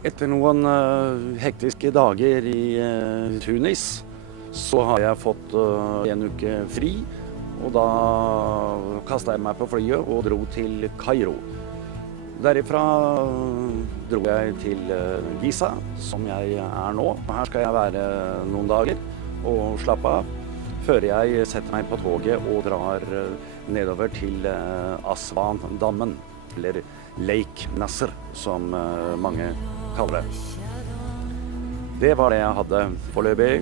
Etter noen hektiske dager i Tunis, så har jeg fått en uke fri, og da kastet jeg meg på flyet og dro til Kairo. Derifra dro jeg til Giza, som jeg er nå. Her skal jeg være noen dager og slappe av, før jeg setter meg på toget og drar nedover til Aswan-dammen, eller Lake Nasser, som mange kaller det. Det var det jeg hadde foreløpig.